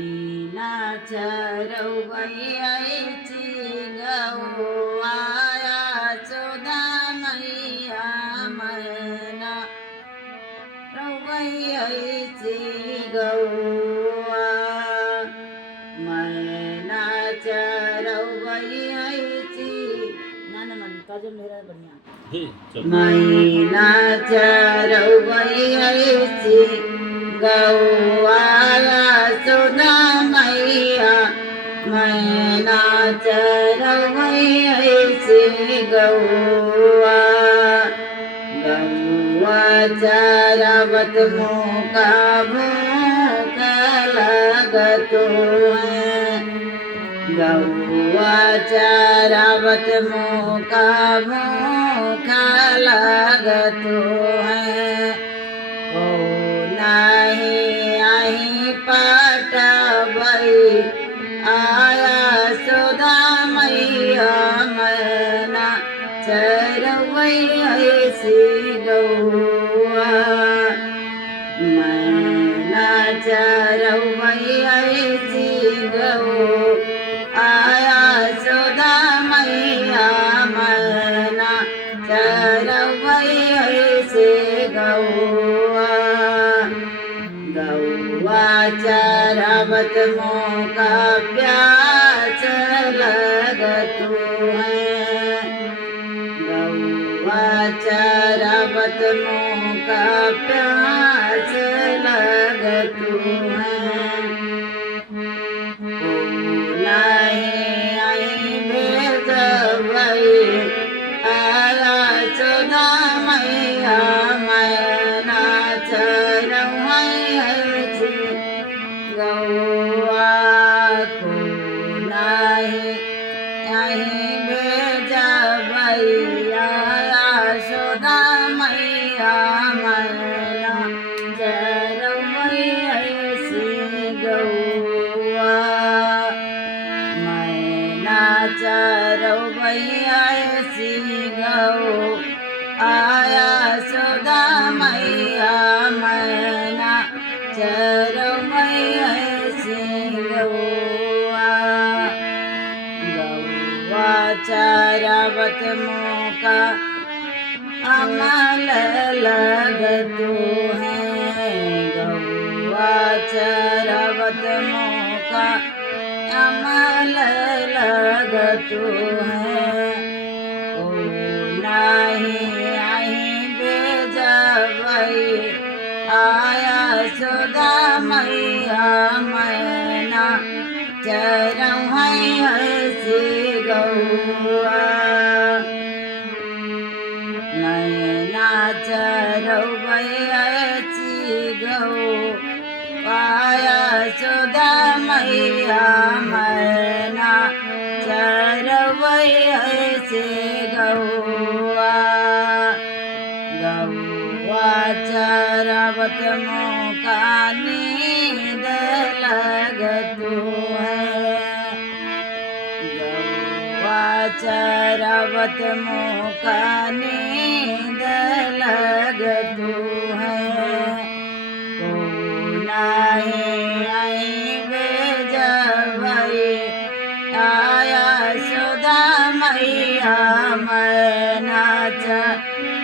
मैनाच्या रवैयाची गवाया चोदा मैया मैना रवैयाची गवा मैनाच्या रवैयाची नाना मन काजल मेरा बढ़िया मैनाच्या रवैयाची गवाया चोदा मैया मैनाच्या रवैयाची गवा गव्वाच्या रावत मोका भूक लागतो है गव्वाच्या रावत मोका भूक लागतो है हो नाही आई पाटबाई आया सुधा मैया मैना चरवैयाची गवा मैनाच्या रवैयाची गव आया सुधा मैया मैना चरवैयाची गवा गव्वाच्या रावत मोका प्याच लगतो है गव्वाच्या रावत मोका प्याच लगतो है हो नाही आई भेजवई आया चोदा मैया मैनाच्या रवैयाची गवा को नाही आई भेजवई आया चोदा मैया मैनाच्या रवैयाची गवा मैनाच्या रवैयाची गव आया सुधा मैया मैना चरवैयाची गवा गव्वाच्या रावत मोका अमल लगतो है गव्वाच्या रावत मोका अमल लगतो है ओ नाही आई भेजवई आया सुधा मैया मैना चरवैयाची गवा मैनाच्या रवैयाची गव आया सुधा मैया मैना चरवैयाची गवा गव्वाच्या रावत मोका नींद लगतो है गव्वाच्या रावत मोका नींद लगतो है हो नाही आई भेजवई आया सुधा मैया मैनाच्या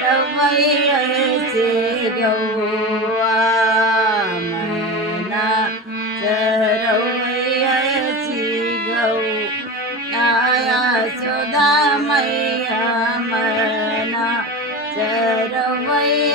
रवैयाची गवा मैना चरवैयाची गव आया सुधा मैया मैना चरवैयाची